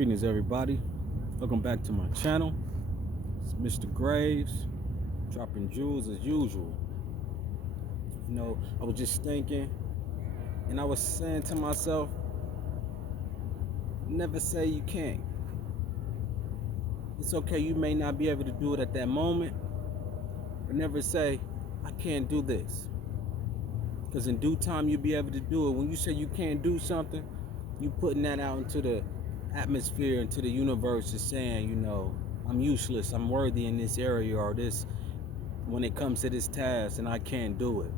Greetings, everybody. Welcome back to my channel. It's Mr. Graves, dropping jewels as usual. I was just thinking, and I was saying to myself, never say you can't. It's okay, you may not be able to do it at that moment, but never say, I can't do this. Because in due time, you'll be able to do it. When you say you can't do something, you putting that out into the atmosphere, into the universe, is saying, I'm useless, I'm worthy in this area or this, when it comes to this task, and I can't do it.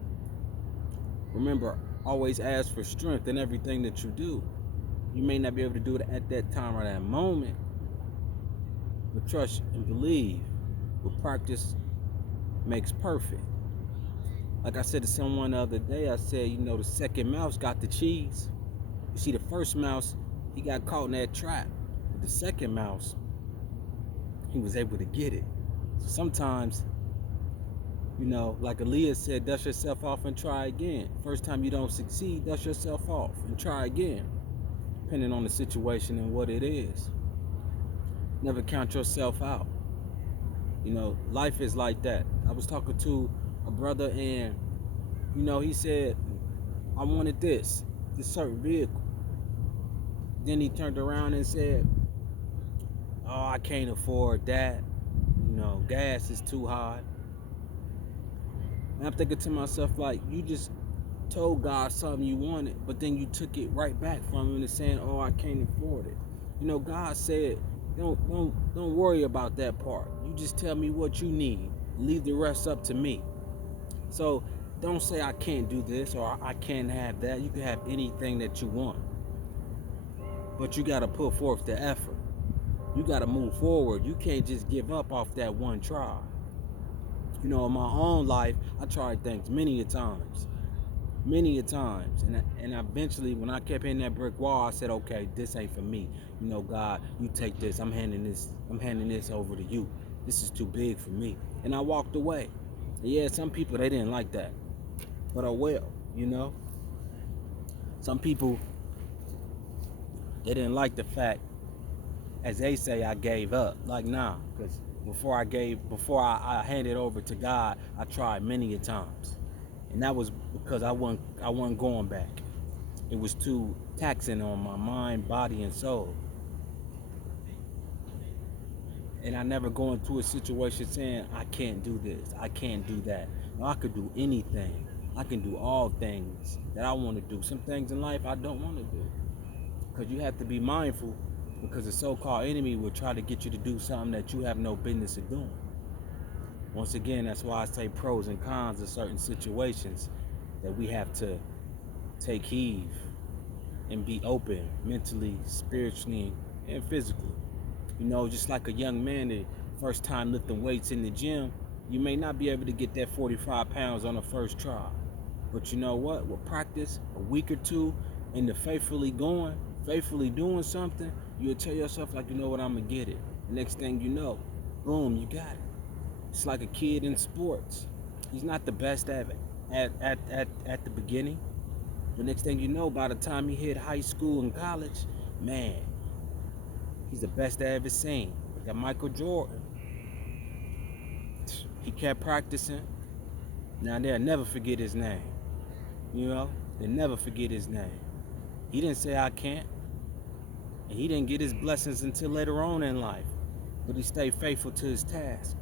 Remember, always ask for strength in everything that you do. You may not be able to do it at that time or that moment, but trust and believe, with practice makes perfect. Like I said to someone the other day, I said, the second mouse got the cheese. You see, the first mouse, he got caught in that trap. But the second mouse, he was able to get it. So sometimes, like Aaliyah said, dust yourself off and try again. First time you don't succeed, dust yourself off and try again, depending on the situation and what it is. Never count yourself out. Life is like that. I was talking to a brother and, he said, I wanted this certain vehicle. Then he turned around and said, oh, I can't afford that. Gas is too high. And I'm thinking to myself, like, you just told God something you wanted, but then you took it right back from him and saying, oh, I can't afford it. God said, don't worry about that part. You just tell me what you need. Leave the rest up to me. So don't say I can't do this or I can't have that. You can have anything that you want. But you got to put forth the effort. You got to move forward. You can't just give up off that one try. In my own life, I tried things many a times. And eventually, when I kept hitting that brick wall, I said, okay, this ain't for me. God, you take this. I'm handing this over to you. This is too big for me. And I walked away. And yeah, some people, they didn't like that. But oh well, Some people, they didn't like the fact, as they say, I gave up. Like, nah, because before I handed over to God, I tried many a times. And that was because I wasn't going back. It was too taxing on my mind, body, and soul. And I never go into a situation saying, I can't do this, I can't do that. No, I could do anything. I can do all things that I want to do. Some things in life I don't want to do. Because you have to be mindful, because the so-called enemy will try to get you to do something that you have no business of doing. Once again, that's why I say pros and cons of certain situations that we have to take heed and be open mentally, spiritually, and physically. Just like a young man that first time lifting weights in the gym, you may not be able to get that 45 pounds on the first try. But you know what? With practice, a week or two, and the faithfully doing something, you'll tell yourself, like, I'm going to get it. The next thing you know, boom, you got it. It's like a kid in sports. He's not the best at the beginning. The next thing you know, by the time he hit high school and college, man, he's the best I ever seen. Got Michael Jordan. He kept practicing. Now they'll never forget his name. They'll never forget his name. He didn't say I can't. And he didn't get his blessings until later on in life. But he stayed faithful to his task.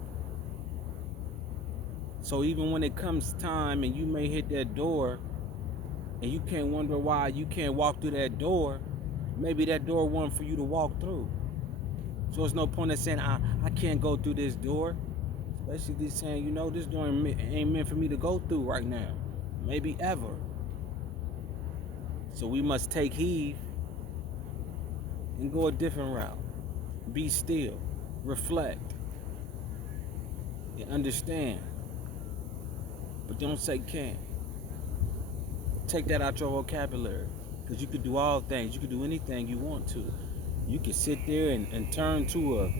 So even when it comes time and you may hit that door and you can't wonder why you can't walk through that door, maybe that door wasn't for you to walk through. So there's no point in saying, I can't go through this door. Basically saying, this door ain't meant for me to go through right now. Maybe ever. So we must take heed and go a different route. Be still. Reflect. And understand. But don't say can't. Take that out your vocabulary. Because you could do all things. You could do anything you want to. You can sit there and turn to a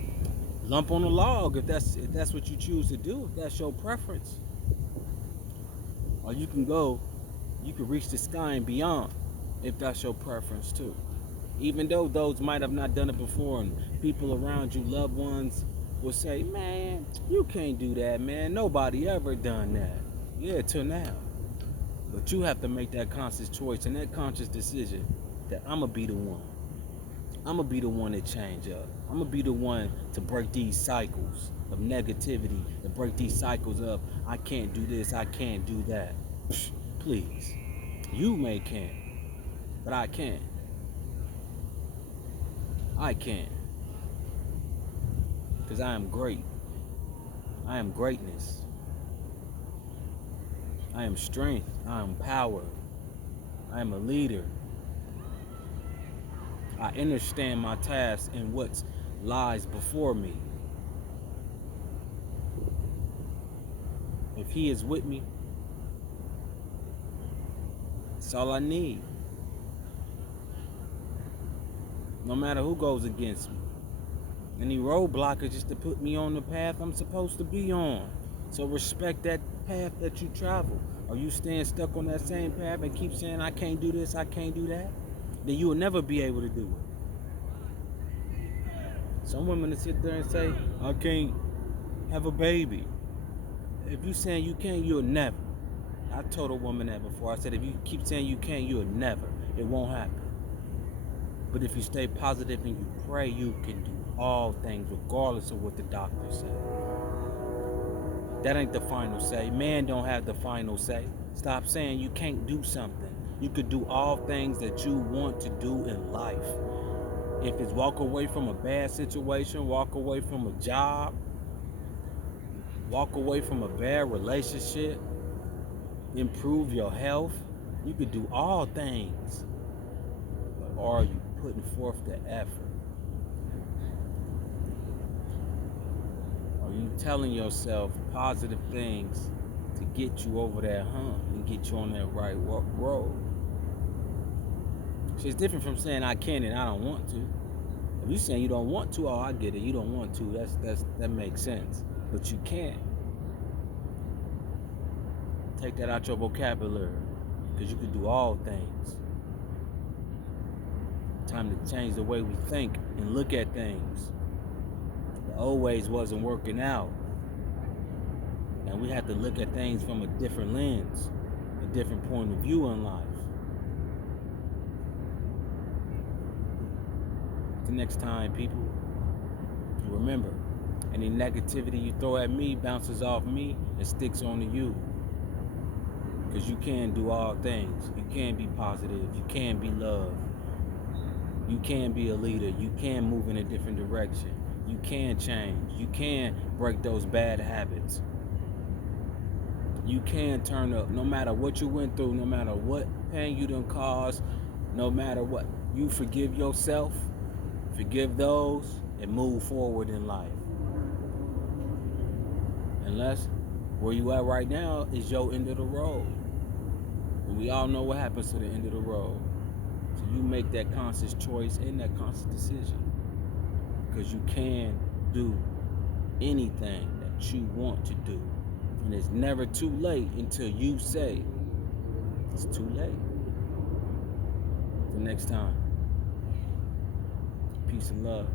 lump on a log if that's what you choose to do, if that's your preference. Or you can reach the sky and beyond if that's your preference too. Even though those might have not done it before, and people around you, loved ones, will say, man, you can't do that, man. Nobody ever done that. Yeah, till now. But you have to make that conscious choice and that conscious decision that I'm going to be the one. I'm going to be the one to change up. I'm going to be the one to break these cycles of negativity, to break these cycles of, I can't do this, I can't do that. Please. You may can, but I can't. I can't. Because I am great. I am greatness. I am strength. I am power. I am a leader. I understand my tasks and what lies before me. If he is with me, that's all I need. No matter who goes against me. Any roadblock is just to put me on the path I'm supposed to be on. So respect that path that you travel. Are you staying stuck on that same path and keep saying, I can't do this, I can't do that? Then you will never be able to do it. Some women will sit there and say, I can't have a baby. If you saying you can't, you'll never. I told a woman that before. I said, if you keep saying you can't, you'll never. It won't happen. But if you stay positive and you pray, you can do all things regardless of what the doctor said. That ain't the final say. Man don't have the final say. Stop saying you can't do something. You could do all things that you want to do in life. If it's walk away from a bad situation, walk away from a job, walk away from a bad relationship, improve your health, you could do all things. But are you putting forth the effort? Are you telling yourself positive things to get you over that hump and get you on that right road? It's different from saying I can and I don't want to. If you saying you don't want to, oh, I get it. You don't want to. That makes sense. But you can't. Take that out your vocabulary, because you can do all things. Time to change the way we think and look at things. The old ways wasn't working out. And we have to look at things from a different lens, a different point of view in life. The next time, people, remember, any negativity you throw at me bounces off me and sticks onto you. Because you can do all things. You can be positive. You can be loved. You can be a leader. You can move in a different direction. You can change. You can break those bad habits. You can turn up no matter what you went through, no matter what pain you done caused, no matter what. You forgive yourself, forgive those, and move forward in life. Unless where you at right now is your end of the road. And we all know what happens to the end of the road. So you make that conscious choice and that conscious decision. Because you can do anything that you want to do. And it's never too late until you say it's too late. Till next time. Peace and love.